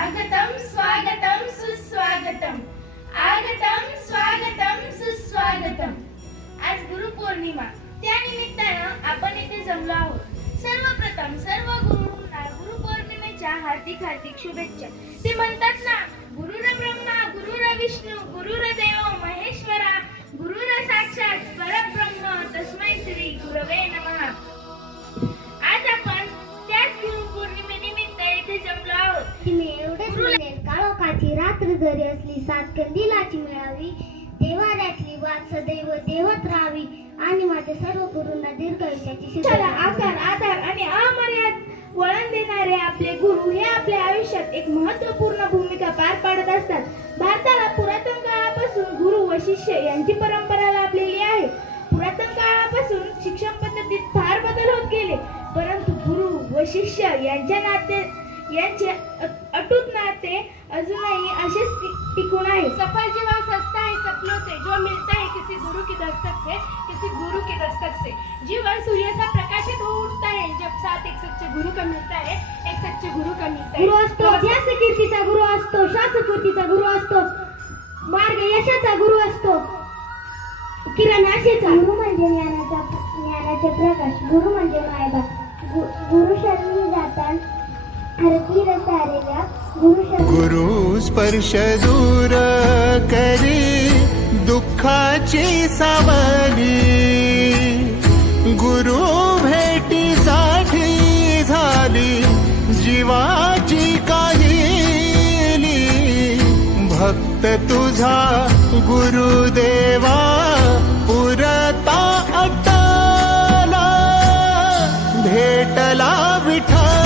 आगतं स्वागतं सुस्वागतम् आगतं स्वागतं सुस्वागतम्। आज गुरुपौर्णिमा, त्या निमित्तानं आपण इथे जमलो आहोत। सर्वप्रथम सर्व गुरूंना गुरुपौर्णिमेच्या हार्दिक शुभेच्छा। ते म्हणतात ना, गुरुर ब्रह्मा गुरुर विष्णू गुरुर्देव महेश्वरा गुरुर साक्षात परब्रह्म तस्मै श्री गुरवे नमः। आज आपण त्याच गुरुपौर्णिमेनिमित्त येथे जमलो आहोत। एवढेच म्हणेल, काळोखाची रात्र जरी असली सात कंदिलाची मिळावी, देव्हाऱ्यातली वाट सदैव देवत राहावी आणि माझ्या सर्व गुरूंना दीर्घायुष्याची आधार आणि अमर्याद वळण देणारे आपले गुरु हे आपल्या आयुष्यात एक महत्त्वपूर्ण भूमिका पार पाडत असतात। भारताला पुरातन काळापासून गुरु व शिष्य यांची परंपरा लाभलेली आहे। पुरातन काळापासून शिक्षण पद्धतीत फार बदल होत गेले, परंतु गुरु व शिष्य यांचे अटूट नाते अजूनही असेच टिकून आहे। सफल जीवन सस्ता है सपनों से, जो मिलता है किसी गुरु की दस्तक से, किसी गुरु की दस्तक से। जीवन सूर्य सा प्रकाशित हो उठता है जब साथ एक सच्चे गुरु का मिलता है, एक सच्चे गुरु का मिलता है। गुरु असतो अभ्यास कीर्तीचा गुरु असतो, शास्त्रकृतीचा गुरु असतो, मार्ग यशाचा गुरु असतो, किरण आशेचा। गुरु म्हणजे ज्ञानाचे प्रकाश, गुरु म्हणजे मायबाप, गुरु शरणी जातात हरती रसारेल्या गुरु स्पर्श दूर करी दुःखाची सावली, गुरु भेटीसाठी झाली जीवाची काहिली। भक्त तुझा गुरुदेवा पुरता अटला, भेटला विठ्ठल